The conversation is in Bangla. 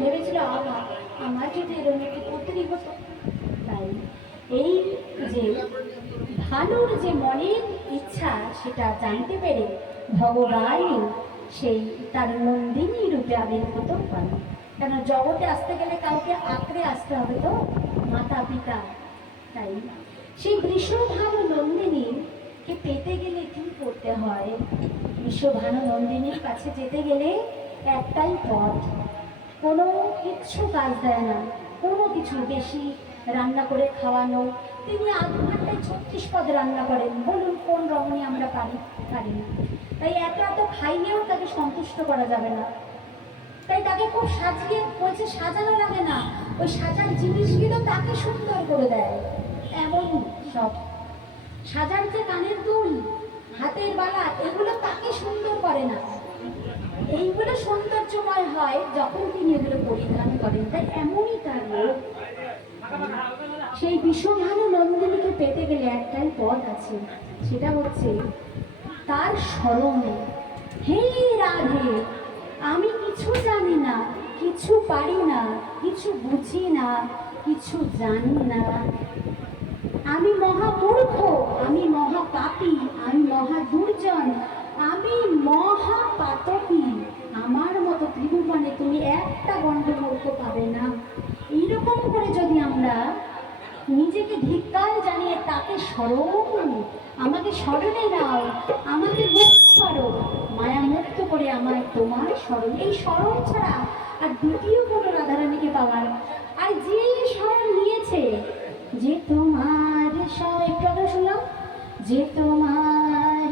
ভেবেছিল আমার যদি এরকম একটি পুত্রী হতো। তাই এই যে ভানুর যে মনের ইচ্ছা সেটা জানতে পেরে ভগবান সেই তার নন্দিনী রূপে আবির্ভূত হন। কেন জগতে আসতে গেলে কাউকে আঁকড়ে আসতে হবে তো, মাতা পিতা। তাই সেই বৃষভানু নন্দিনীকে পেতে গেলে কি করতে হয়? বৃষভানু নন্দিনীর কাছে যেতে গেলে একটাই পথ, কোনো কিচ্ছু কাজ দেয় না, কোনো কিছু বেশি রান্না করে খাওয়ানো। তিনি আধ ঘন্টায় 36 পদ রান্না করেন। বলুন কোন রমণী আমরা পারি না। তাই এত এত খাইয়েও তাকে সন্তুষ্ট করা যাবে না। তাই তাকে খুব সাজিয়ে বলছে, সাজানো লাগে না, ওই সাজার জিনিসগুলো তাকে সুন্দর করে দেয়। এমন সব সাজার যে কানের দুল, হাতের বালা, এগুলো তাকে সুন্দর করে না। এইগুলো সৌন্দর্যময় হয় যখন তিনি এগুলো পরিধান করেন। তাই এমনই তার রূপ। সেই বৃষভানু নন্দিনীকে পেতে গেলে একটাই পথ আছে, সেটা হচ্ছে তার স্মরণে। হে রাধে, আমি কিছু জানি না, কিছু পারি না, কিছু বুঝি না, কিছু জানি না। আমি মহামূর্খ, আমি মহাপাপী, আমি মহা দুর্জন, আমি মহাপাতকী। আমার মতো ত্রিভুবনে তুমি একটা গণ্ডমূর্খ পাবে না। এইরকম করে যদি আমরা নিজেকে ধিক্কার জানিয়ে তাকে স্মরণ, আমাকে স্মরণে নাও, আমাকে মুক্ত করো, মায়া মুক্ত করে আমায় তোমার স্মরণ, এই স্মরণ ছাড়া আর দ্বিতীয় কোনো রাধারানীকে পাওয়ার। আর যে স্মরণ নিয়েছে, যে তোমার একটু আগে শুনলাম, যে তোমার